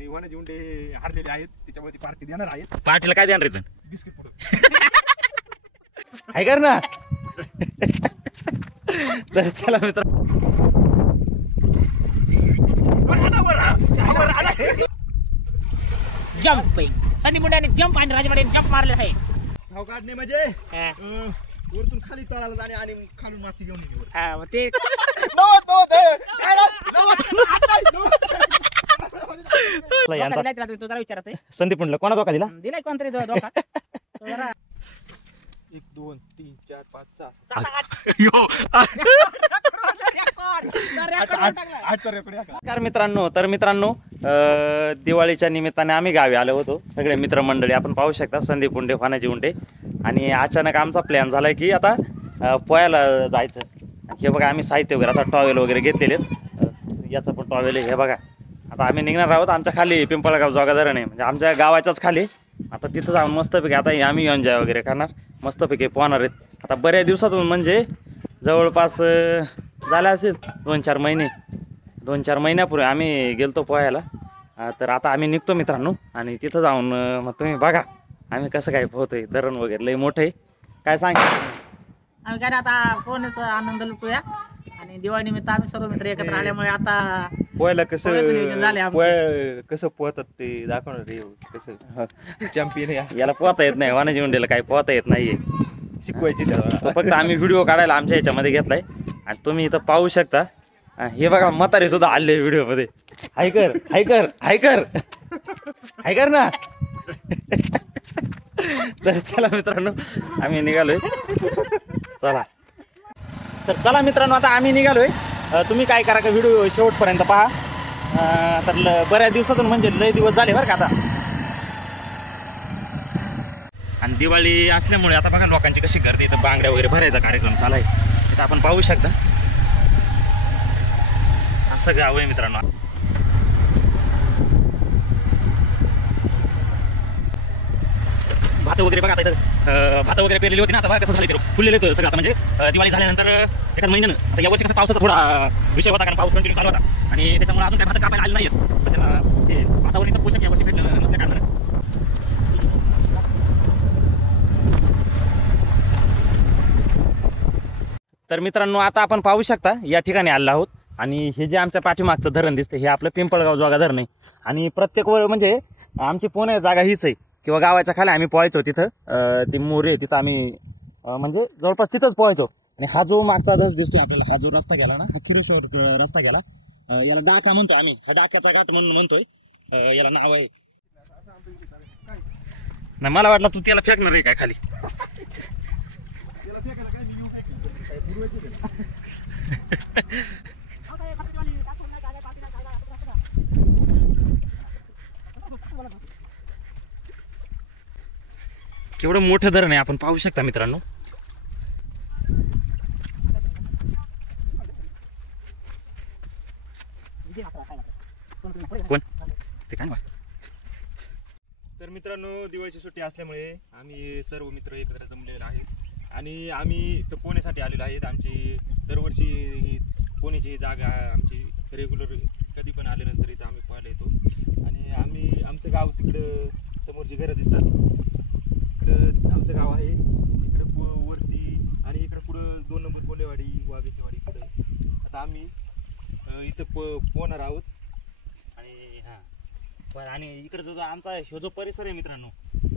आणि वनाजी उंडे हारलेले आहेत, त्याच्यामध्ये पार्टी देणार आहेत. पार्टीला काय देणार रे? बिस्किट पुडे काय कर ना. तर चला मित्र, जंपिंग संदीप मुंडेने जंप आणि राजवाड्याने जंप मारले आहे. धाव काढणे म्हणजे वरतून खाली तळाला जाणे आणि खालून माती घेऊन येणे. हा मग ते तुला विचारत संदीप म्हणलं कोणा धोका दिला? दिलाय कोणतरी धोका. 1 2 3 4 5 6 नमस्कार मित्रांनो, तर मित्रांनो दिवाळीच्या निमित्ताने आम्ही गावी आलो होतो, सगळे मित्रमंडळी. आपण पाहू शकता संदीप उंडे, वनाजी उंडे. आणि अचानक आमचा प्लॅन झाला की आता पोहायला जायचं. हे बघा आम्ही साहित्य वगैरे आता टॉवेल वगैरे घेतलेले, याचं पण टॉवेल आहे. हे बघा आता आम्ही निघणार आहोत. आमच्या खाली पिंपळगाव जोगा धरण आहे, म्हणजे आमच्या गावाच्याच खाली. आता तिथं जाऊन मस्तपैकी आता आम्ही एन्जॉय वगैरे करणार, मस्तपैकी पोहणार आहेत. आता बऱ्याच दिवसातून म्हणजे जवळपास झाले असेल 2-4 महिने, 2-4 महिन्यापूर्वी आम्ही गेलतो पोहायला. तर आता आम्ही निघतो मित्रांनो, आणि तिथं जाऊन मग तुम्ही बघा आम्ही कसं काय पोहतोय. धरण वगैरे लय मोठं आहे. काय सांग आम्ही काय आता पोहण्याचा आनंद लुटूया. आणि दिवाळी निमित्त आम्ही सर्व मित्र एकत्र आल्यामुळे आता पोहायला कसं पोहतात ते दाखवणार रे. कसं चॅम्पियन याला पोहता येत नाही, वनाजी उंडेला काही पोहता येत नाहीये, शिकवायची तो फक्त आम्ही व्हिडिओ काढायला आमच्या ह्याच्यामध्ये घेतलाय. आणि तुम्ही इथं पाहू शकता. हे बघा म्हातारे सुद्धा आले व्हिडिओ मध्ये. हाय कर हाय कर हाय कर हाय कर ना. तर चला मित्रांनो आम्ही निघालोय. चला तर चला मित्रांनो आता आम्ही निघालोय. तुम्ही काय करा का व्हिडिओ शेवटपर्यंत पहा. तर बऱ्याच दिवसातून म्हणजे लय दिवस झाले बरं का आता. आणि दिवाळी असल्यामुळे आता बघा लोकांची कशी गर्दी, इथं बांगड्या वगैरे भरायचा कार्यक्रम चालू आहे. इथं आपण पाहू शकता. असं गाव आहे मित्रांनो. भात वगैरे बघा आता इथं भात वगैरे पेरलेली होती ना, आता बघा कसं झालं फुललेलं होतं सगळं. आता म्हणजे दिवाळी झाल्यानंतर एखाद महिन्यानं. तर यावर्षी कसं पावसाचा थोडा विषय होता, कारण पाऊस कंटिन्यू चालू होता आणि त्याच्यामुळे अजून काही भात कापायला आले नाहीत. तर त्याला ते वातावरण इथं पोषक यावर्षी भेटलं नसल्या कारणानं. तर मित्रांनो आता आपण पाहू शकता या ठिकाणी आलो आहोत. आणि हे जे आमच्या पाठीमागचं धरण दिसतं हे आपलं पिंपळगाव जोगा धरण आहे. आणि प्रत्येक वेळ म्हणजे आमची पोहण्याची जागा हीच आहे, किंवा गावाच्या खाली आम्ही पोहायचो. तिथं ती मोरे तिथं आम्ही म्हणजे जवळपास तिथंच पोहायचो. आणि हा जो मागचा धस दिसतोय आपल्याला, हा जो रस्ता गेला ना, हा चिरसर रस्ता गेला. याला डाका म्हणतो आम्ही, हा डाक्याचा घाट म्हणून म्हणतोय. याला नाव आहे ना. मला वाटलं तू त्याला फेकणार आहे काय खाली. केवढं मोठं धरण आहे आपण पाहू शकता मित्रांनो. कोण ते काय. तर मित्रांनो दिवाळीची सुट्टी असल्यामुळे आम्ही सर्व मित्र एकत्र जमलेले आहेत आणि आम्ही इथं पोहण्यासाठी आलेलो आहेत. आमची दरवर्षी ही पोहण्याची जागा आमची रेग्युलर, कधी पण आल्यानंतर इथं आम्ही पोहायला येतो. आणि आमचं गाव तिकडं समोर जी घरं दिसतात इकडं आमचं गाव आहे. इकडं वरती आणि इकडं पुढं 2 नंबर कोलेवाडी, वाघेची वाडी पुढं. आता आम्ही इथं पोहणार आहोत. आणि इकडे जो आमचा ह्यो जो परिसर आहे मित्रांनो,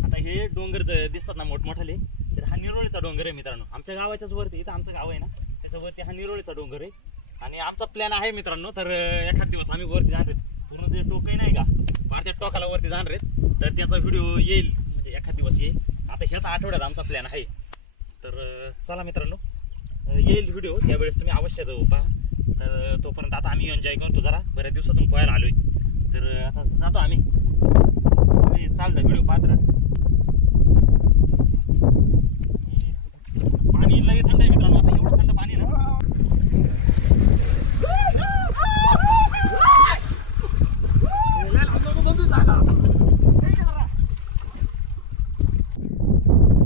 आता हे डोंगर दिसतात ना मोठमोठाले, तर हा निरोळीचा डोंगर आहे मित्रांनो. आमच्या गावाच्याच वरती, इथं आमचं गाव आहे ना त्याच्यावरती हा निरोळीचा डोंगर आहे. आणि आमचा प्लॅन आहे मित्रांनो, तर एखाद दिवस आम्ही वरती जाणार आहेत. पूर्ण ते टोकही नाही का, फार त्या टोकाला वरती जाणार आहेत. तर त्याचा व्हिडिओ येईल, म्हणजे एखाद दिवस येईल. आता ह्याच आठवड्यात आमचा प्लॅन आहे. तर चला मित्रांनो येईल व्हिडिओ, त्यावेळेस तुम्ही अवश्य जाऊ पहा. तर तोपर्यंत आता आम्ही एन्जॉय करतो जरा, बऱ्याच दिवसातून पोहायला आलोय. तर आता जातो आम्ही, तुम्ही चालतं व्हिडिओ पाहत राहा. पाणी लय थंड आहे मित्रांनो, असं एवढं थंड पाणी ना.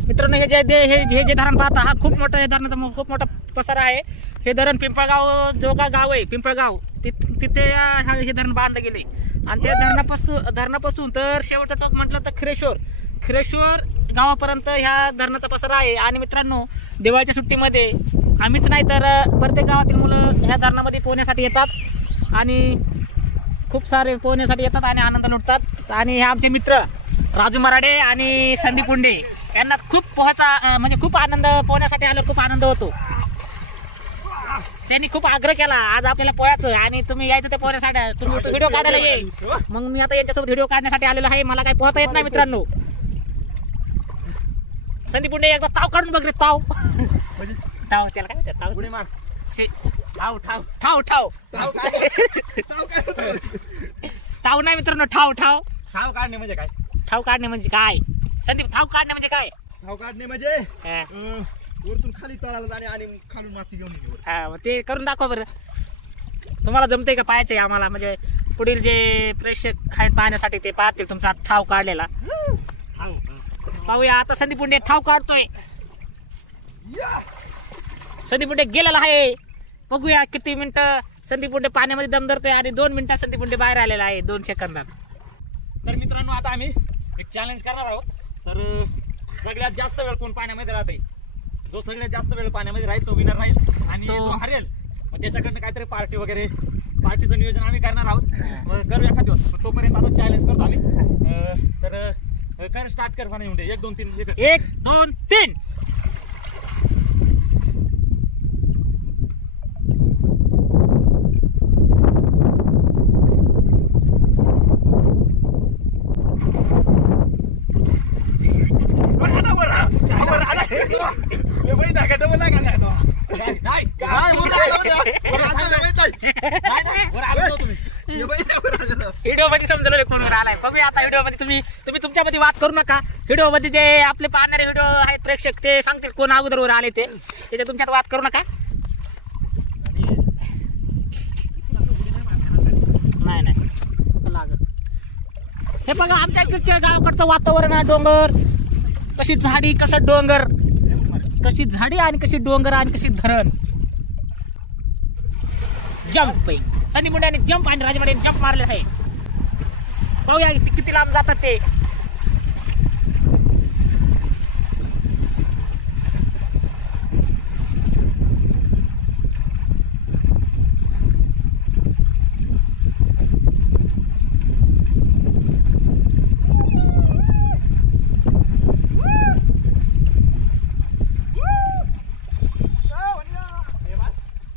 मित्रांनो हे जे धरण पाहता, हा खूप मोठं, हे धरणाचा खूप मोठा पसारा आहे. हे धरण पिंपळगाव जोगा गाव आहे, पिंपळगाव तिथे हे धरण बांधलं गेले. आणि त्या धरणापासून तर शेवटचं टोक म्हटलं तर खिरेश्वर गावापर्यंत ह्या धरणाचा पसारा आहे. आणि मित्रांनो, दिवाळीच्या सुट्टीमध्ये आम्हीच नाही तर प्रत्येक गावातील मुलं ह्या धरणामध्ये पोहण्यासाठी येतात आणि खूप सारे पोहण्यासाठी येतात आणि आनंद लुटतात. आणि हे आमचे मित्र राजू मराडे आणि संदीप पुंडे यांना खूप खूप आनंद, पोहण्यासाठी आल्यावर खूप आनंद होतो. त्यांनी खूप आग्रह केला आज आपल्याला पोहायचं आणि तुम्ही यायचं ते पोहण्यासाठी, तुम्ही व्हिडिओ काढायला येईल. मग मी आता यांच्यासोबत व्हिडिओ काढण्यासाठी आलेलो आहे. मला काही पोहता येत नाही मित्रांनो. संदीप पुंडे एकदा ताव काढून बघ रे, ताव ताव त्याला काय म्हणतात, ताव पुढे मार असे ठाव ठाव ठाव ठाव ठाव नाही मित्रांनो, ठाव ठाव ठाव काढणे म्हणजे काय? ठाव काढणे म्हणजे काय संदीप? ठाव काढणे म्हणजे काय? ठाव काढणे म्हणजे वरतून खाली तळाला जाणे आणि खालून माती घेऊन येणे. हा, मग ते करून दाखवा बरं. तुम्हाला जमतंय का? पाहायचंय आम्हाला, म्हणजे पुढील जे प्रेक्षक आहेत पाहण्यासाठी ते पाहतील तुमचा ठाव काढलेला. पाहूया आता संदीप पुंडे ठाव काढतोय. संदीप पुंडे गेलेला आहे. बघूया किती मिनिटं संदीप पुंडे पाण्यामध्ये दम धरतोय आणि 2 मिनिटात संदीप पुंडे बाहेर आलेला आहे, 2 सेकंदात. तर मित्रांनो, आता आम्ही एक चॅलेंज करणार आहोत. तर सगळ्यात जास्त वेळ कोण पाण्यामध्ये राहते, जो सगळ्यात जास्त वेळ पाण्यामध्ये राहील तो विनर राहील. आणि जो हरेल मग त्याच्याकडनं काहीतरी पार्टी वगैरे, पार्टीचं नियोजन आम्ही करणार आहोत. मग करू एखाद दिवस. तोपर्यंत आता चॅलेंज करतो आम्ही. तर स्टार्ट कर पाणी. 1 2 3 1 2 3. व्हिडिओ मध्ये समजलं कोण आलाय. बघूया आता व्हिडिओ मध्ये. तुम्ही तुमच्यामध्ये वाद करू नका. व्हिडिओ मध्ये जे आपले पाहणारे व्हिडिओ आहेत प्रेक्षक ते सांगतील कोण अगोदर वर आले ते. त्याच्या तुमच्यात वाद करू नका. नाही लागत. हे बघा आमच्या इकडच्या गावाकडचं वातावरण, डोंगर, कशी झाडी, कसं डोंगर, कशी झाडी आणि कशी डोंगर आणि कशी धरण. जंप संदीप मुंड्याने जंप आणि राजमाने जंप मारले आहे. पाहूया किती लांब जातात ते.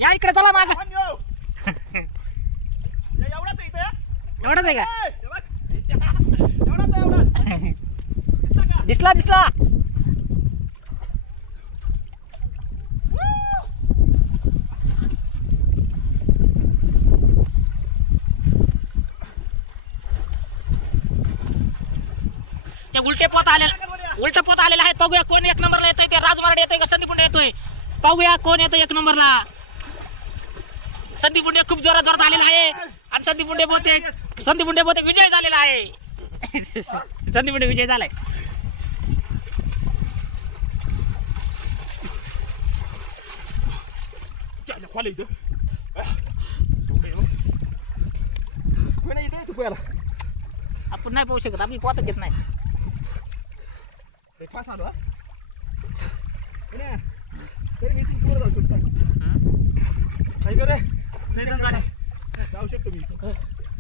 या इकडे चला माझं. एवढाच आहे का? दिसला ते उलटे पोत आलेले आहेत. बघूया कोण 1 नंबरला येतोय. ते राज मराठे येतोय का संदीप पुंडे येतोय? पाहूया कोण येतोय 1 नंबरला. संदीप पुंडे खूप जोरात आलेला आहे आणि संदीप पुंडे बहुतेक विजय झालेला आहे. संदीप पुंडे विजय झालाय. आपण नाही पाहू शकत, आम्ही पोहता घेत नाही. जाऊ शकतो मी.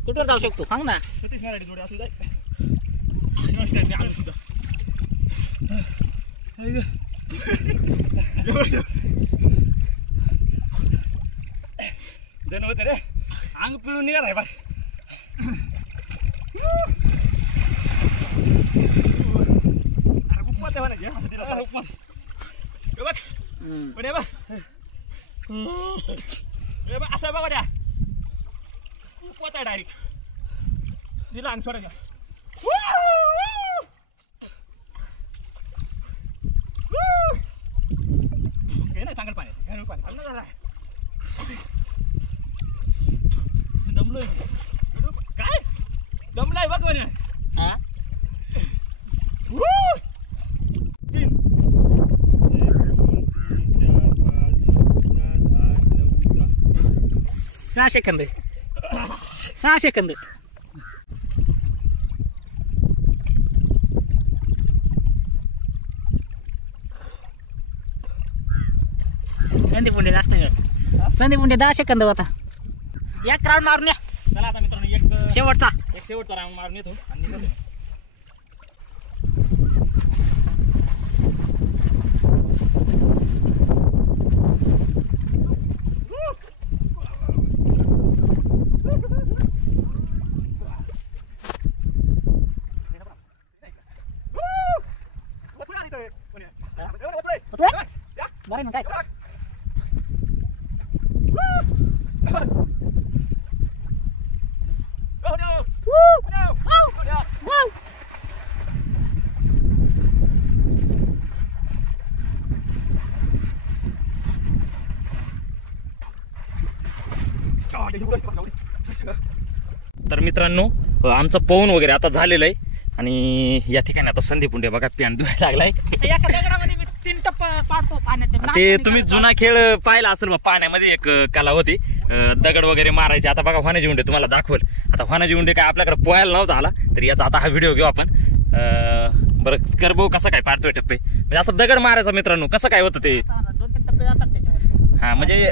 कुठे जाऊ शकतो सांग ना. सतीश मराठी जोडे असू जाय. जण होते रे, अंग पिळून निघाल आहे बा. असं बघा द्या, खूप आहे डायरेक्ट दिला अंग सोडायच्या. हे नाही चांगलं पाणी दमलोय. काय दमलाय बघ म्हणे. सहा सेकंद संदीप पुंडे जास्त वेळ. संदीप पुंडे 10 सेकंद होता. एक राऊंड मारून या. चला आता मित्रांनो एक शेवटचा राऊंड मारून येतो आणि निघतो. बरं ना काय तर मित्रांनो आमचं पवन वगैरे आता झालेलं आहे आणि या ठिकाणी आता संदीप पुंडे बघा पॅन्ट धुवायला लागलाय. एका दगडामध्ये मी 3 टप्पा पाडतो पाण्याचे. ते तुम्ही जुना खेळ पाहिला असेल बा, पाण्यामध्ये एक कला होती दगड वगैरे मारायचे. आता बघा वानाजी उंडे तुम्हाला दाखवल. आता वानाजी उंडे काय आपल्याकडे पोहायला नव्हता आला तर याचा आता हा व्हिडिओ घेऊ आपण. बरं कर भाऊ कसा काय पाडतोय टप्पे म्हणजे असं दगड मारायचा मित्रांनो कसं काय होतं ते. 2-3 टप्पे जातात त्याच्यामध्ये. हा म्हणजे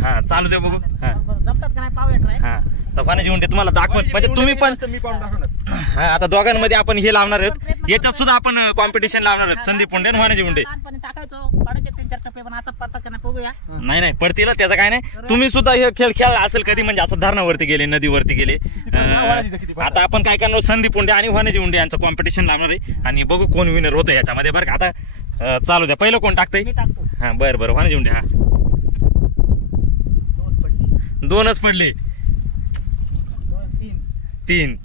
हा चालू दे बघू. हा जमतात का नाही पाहूया ट्राय. हा तर वानाजी उंडे तुम्हाला दाखवत म्हणजे तुम्ही पण मी पाहून दाखवणार. हा आता दोघांमध्ये आपण हे लावणार आहोत. याच्यात सुद्धा आपण कॉम्पिटिशन लावणार आहोत संदीप पुंडे आणि वानाजी उंडे. लहानपणी टाकायचो पाडायचे 3-4 टप्पे पण आता पडतात का नाही बघूया. नाही पडतील त्याचं काय नाही. तुम्ही सुद्धा हे खेळ खेळला असेल कधी म्हणजे असं धरणावरती गेले नदीवरती गेले. आता आपण काय करणार संदीप पुंडे आणि वानाजी उंडे यांचं कॉम्पिटिशन लावणार आहे आणि बघू कोण विनर होतं याच्यामध्ये. बरं का आता चालू द्या. पहिलं कोण टाकतंय. मी टाकतो. हा बरं वानाजी उंडे. हा 2 पडले. 2च पडले. 2-3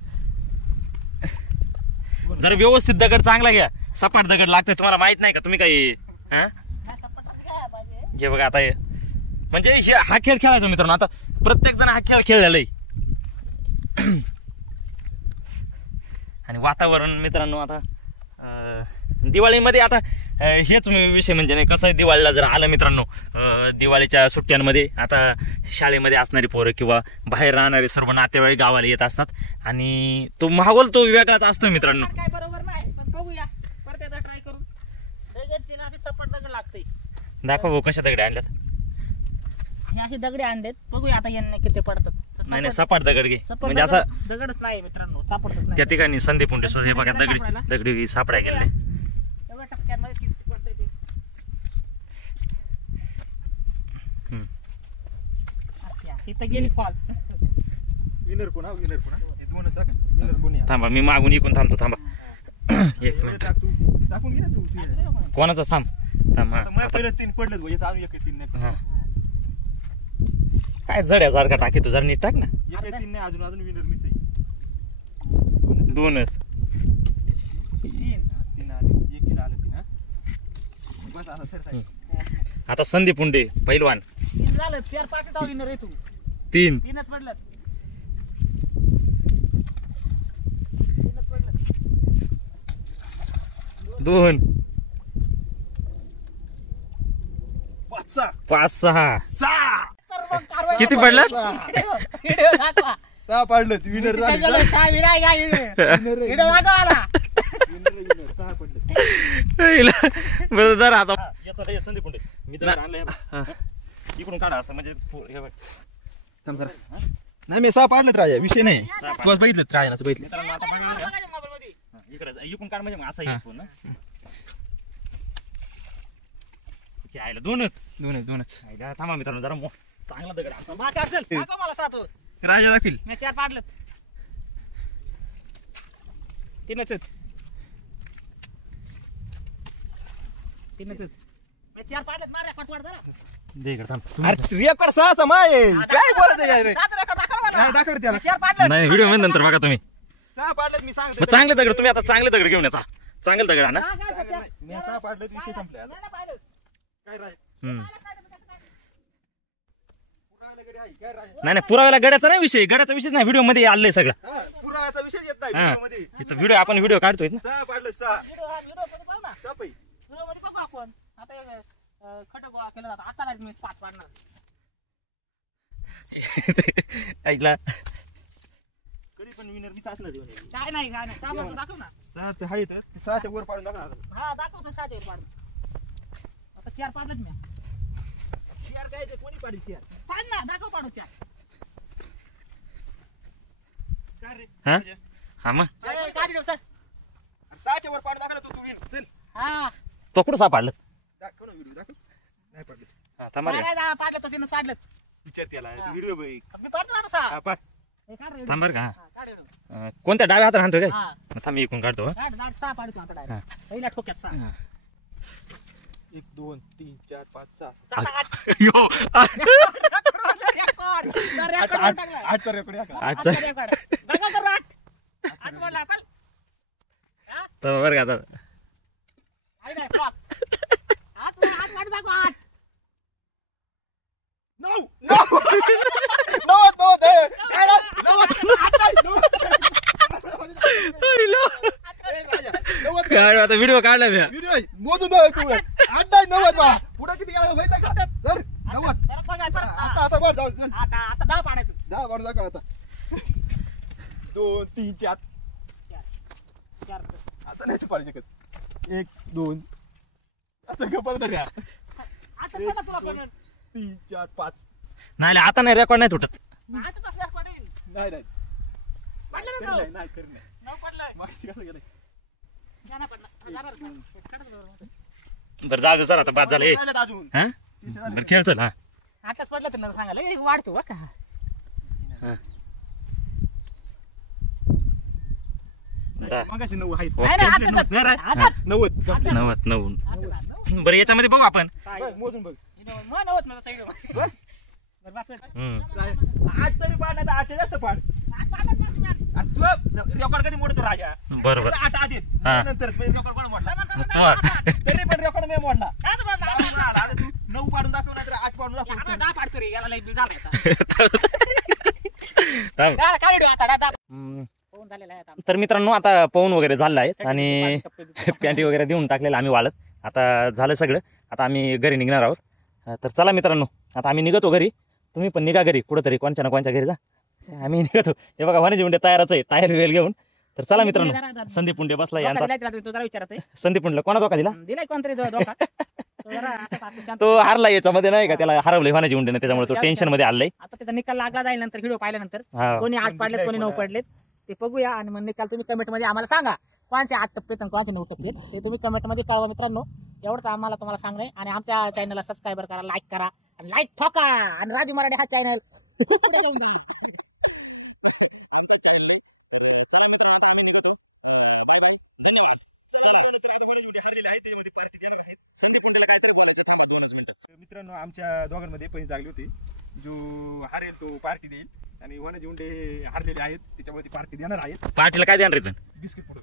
जर व्यवस्थित दगड चांगला घ्या. सपाट दगड लागतोय तुम्हाला माहित नाही का तुम्ही काही. हे बघा आता हे म्हणजे हा खेळ खेळायचा मित्रांनो. आता प्रत्येक जण हा खेळ खेळलेलाय आणि वातावरण मित्रांनो आता दिवाळीमध्ये आता हेच विषय म्हणजे नाही कसं आहे. दिवाळीला जर आलं मित्रांनो दिवाळीच्या सुट्ट्यांमध्ये आता शाळेमध्ये असणारी पोरं किंवा बाहेर राहणारे सर्व नातेवाईक गावाला येत असतात आणि तो माहोल तो वेगळाच असतो मित्रांनो. काय बरोबर नाही पण बघूया परत एकदा ट्राय करून. दगड 3 असे सपाट दगड लागते. दाखवा भाऊ कशा दगडे आणल्यात. हे असे दगडे आणलेत बघूया आता यांना किती पडतात. नाही सपाट दगड घे सपाट म्हणजे असं दगडच नाही मित्रांनो सापडतच नाही. त्या ठिकाणी संदीप पुंडे सुद्धा हे बघा दगडी सापडा गेले. एवढ्या टक्क्यांमध्ये किती पडतंय ते. अच्छा इथं गेली फॉल. विनर कोण हा विनर कोण हे दोनच टाका. विनर कोण आहे. थांबा मी मागून इकून थांबतो. थांबा एक मिनिट. टाकून घे ना तू. कोणाचा थांब थांब. आता मग पहिले 3 पडलेत भाऊ. याचं अजून 1-3 नाही. हा काय जड्यासारखा टाकी तू जरा नीट टाक ना. 1-3 नाही अजून विनर मीच आहे. 2च 3 आले. 1 आले 3 हा. बस आता सर साहेब. आता संदीप पुंडे पहिलवान. 3 झालं. 4-5 धाव विनर आहे तू. 3 3च पडलं. 2 5 6 किती पडलं. व्हिडिओ दाखवा. 6 पडलेत. विनर झाले. 6 विराय गा व्हिडिओ दाखवा आला. विनर 6 पडले. बरं जरा आता याचा संदीप पुंडे मी तर आणलंय इकडून काढा असं म्हणजे हे बघ. थांब जरा. नाही मी 6 पाडलेत राजा. विषय नाही. तू बघितलं राजा बघितलं. मित्रांनो आता इकडे इकडून काढ म्हणजे असं येईल पुन्हा. आयला 2च. थांबा मित्रांनो जरा चांगला दगड आणतो. दाखवा मला 7. राजा दाखील. मी 4 पाडलं. 3च. मी 4 पाडलं. मारा पटवाड जरा. दे इकडे थांब. अरे रेकॉर्ड 6चा माय काय बोलत आहे रे. 7 रेकॉर्ड दाखवा मला. नाही दाखव त्याला. 4 पाडलं. नाही व्हिडिओ मध्ये नंतर बघा तुम्ही. 6 पाडलेत मी सांगतो. मग चांगले दगड तुम्ही आता चांगले दगड घेऊन या. चांगले दगड आणा. मी 6 पाडलेत. विषय संपला. काय राय. नाही पुराव्याला गड्याचा नाही विषय. गड्याचा विषय नाही व्हिडिओ मध्ये आलंय सगळं. पुराव्याचा विषय येत नाही हा व्हिडिओ मध्ये. इथं व्हिडिओ आपण व्हिडिओ काढतोय ना. 6 पाडले 6. व्हिडिओ मध्ये पाहू ना. व्हिडिओ मध्ये बघू आपण. आता खट गोळा केला जातो. आता नाही मी 5 पाडणार. ऐकला कधी पण विनर मीच असणार आहे. काय नाही कामाचं दाखव ना. 6 ते आहे तर 6च्या वर पाडून दाखव. हा दाखव 6 वर पाडून. आता 4 पाडलेत मी. चेअर द्यायचं कोणी पाडी चेअर पाड ना दाखव पाडू चेअर काय रे हा? हा मग काढी सर अरे 6च्या वर पाड दाखवलं तू विन चल हा तो कुठं सापडलं दाखव ना व्हिडिओ दाखव नाही पडले हा, थांबा रे. पाडलं तो तिनं साडलं विचार त्याला व्हिडिओ बघ मी पाडतो ना तसा हा पाड हे काढ रे थांब बरं का हा, काढ रे. कोणत्या डाव्या हातात हाणतोय काय हा थांब मी इकडून काढतो काढ दाट सहा पाडतो आता डायरेक्ट पहिल्या ठोक्यात सहा 1 2 3 4 5 6 सहा, आठ. यो रेकॉर्ड. तर आठ रेकॉर्ड आठ टाकलाय. आठचा रेकॉर्ड आहे का? आठचा आठचा रेकॉर्ड. बघा तर आठ. आठ बोलला, चल. हा? तर बरं का आता आई नाही, flop. आठ दाखव, आठ. No! No! No! No! काय आता व्हिडिओ काढला मी मोजून जाऊ तू 8 नाही 9 वा पुढे किती गेला माहिती आहे का तर 9 परत बघा, परत. आता बर जाऊ चल. आता दहा पाडायचं. 10 वर दाखव आता 2 3 4 चार. आता नाही पाडू शकत 1 2 आता गप्पा नाही रे आठच पडला तुला पण. 3 4 5 नाही आता नाही रेकॉर्ड नाही तुटत आठच असल्यावर पडेल. नाही नाही पडलं करी ना नाही तो? नाही करी नाही नऊ पडलंय. माहिती कसं गेलं जाणार पडला. जाणार का? काढत बरोबर. बरं जाऊ दे सर आता बाद झालं ए. राहिलेत अजून हा बरं खेळ चल हा आठच पडलं तर ना सांगायला ए, वाढतो बरं का. हा. मगाशी 9 आहेत ओके. नाही, नाही, आठच. नाही रे. आठच. 90 आठच. 90 आठच, आठच. बरं याच्यामध्ये बघू आपण बघ, मोजून बघ मग नव्वद माझा साईड बरं वाचलं. हम्म. 8 तरी पाड नाही 8 जास्त पाड आठ पाडत नाही मॅच. अरे तू रेकॉर्ड कधी मोडतो राजा बरोबर 8 आधी हा. नंतर रेकॉर्ड कोण मोडला समोर, समोर, हा. समोर. तरी पण रेकॉर्ड मी मोडला काय तर पडला? अरे तू 9 पाडून दाखव नाही 8 पाडून आता दाखव दहा पाडतो रे, याला लई बिल झालायचा. थांब. काय काय व्हिडिओ आता दहा हम्म. फोन झालेला आहे आता. तर मित्रांनो आता पाऊन वगैरे झालं आहे आणि पॅन्टी वगैरे देऊन टाकलेलं आम्ही वाळत आता झालं सगळं आता आम्ही घरी निघणार आहोत तर चला मित्रांनो आता आम्ही निघतो घरी तुम्ही पण निघा घरी कुठंतरी कोणच्या ना कोणच्या घरी जा आम्ही निघतो हे बघा वाणिज्य म्हणजे तयारच आहे टायर वेल घेऊन तर चला मित्रांनो संदीप पुंडे बसला धोका यांचा दिलाय तुला, तू जरा विचारत आहे. संदीप पुंडला कोणा धोका दिला दिलाय कोणतरी धोका. तो जरा असं पाहतो शांत. तो हारला याच्यामध्ये नाही का त्याला हरवलंय वाणिज्य मुंडेने त्याच्यामुळे तो टेन्शन मध्ये आलाय आता त्याचा निकाल लागला जाईल नंतर व्हिडिओ पाहिल्यानंतर हा कोणी 8 पाडलेत कोणी 9 पडलेत ते बघूया आणि मग निकाल तुम्ही कमेंट मध्ये आम्हाला सांगा कोणाचे 8 टप्पे आणि कोणाचे 9 टप्पे आहेत. ते तुम्ही कमेंट मध्ये कळवा मित्रांनो एवढंच आम्हाला तुम्हाला सांगणं आहे. आणि आमच्या चॅनलला सबस्क्राईबर करा लाईक करा आणि लाईक ठोका आणि राजू मराठे हा चॅनल मित्रांनो आमच्या दोघांमध्ये पैसे लागले होते जो हारेल तो पार्टी देईल आणि वनजी उंडे हारलेले आहेत त्याच्यामुळे ती पार्टी देणार आहेत पार्टीला काय देणार रे बिस्किट पुढे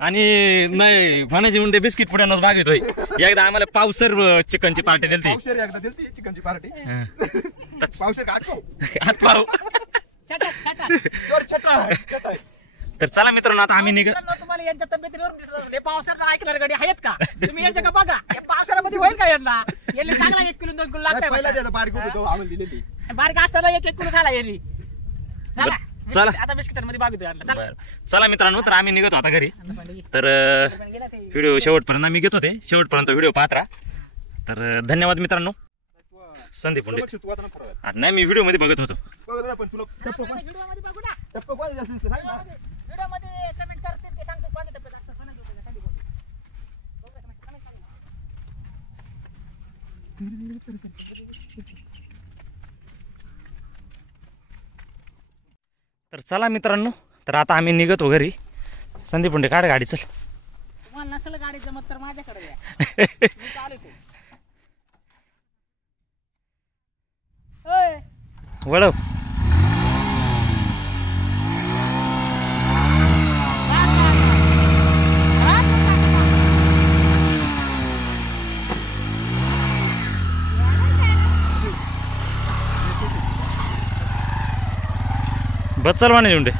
आणि नाही वाणिज्य मुंडे बिस्किट पुढ्यानंच भागितोय एकदा आम्हाला पावसर चिकनची पार्टी दिली पावशेर एकदा दिलती चिकनची पार्टी पावशेर का आठव हातपाव छटा छटा सर छटा छटा तर चला मित्रांनो आता आम्ही निघ मित्रांनो, तुम्हाला यांच्या तब्येतीवर दिसत असेल पावसाळ्यात ऐकणार गाडी आहेत का तुम्ही यांच्या का बघा या पावसाळ्यामध्ये होईल का यांना यांनी चांगला 1 किलो 2 किलो पहिला लागतंय त्याचा बारीक होतो तो आणून दिलेली बारीक असताना 1 किलो खाला यांनी चला चला. आता बिस्किटांमध्ये बागतो यांना चला. बरं. चला मित्रांनो तर आम्ही निघतो आता घरी आता पण तर गेला ते. व्हिडिओ शेवटपर्यंत आम्ही घेतो ते शेवटपर्यंत व्हिडिओ पाहत राहा तर धन्यवाद मित्रांनो संदीप पुंडे समक्ष तू आता नको करायला. आता नाही मी व्हिडिओ मध्ये बघत होतो बघ ना, पण तुला टप्प आता व्हिडिओमध्ये बघू ना टप्प कोण जास्त दिसतं सांग ना व्हिडिओमध्ये कमेंट करतील ते सांगतो कोणत्या टप्प्यात असतं कोणाच्या टप्प्यात सांगतो कोणत्या. बघूया comment सांगा. तर चला मित्रांनो तर आता आम्ही निघतो घरी संदीप पुंडे काढ गाडी चल तुम्हाला नसेल गाडी जमत तर माझ्याकडे या मी चालू आहे. ओय वळव बस चल वाणिज्य मुंडे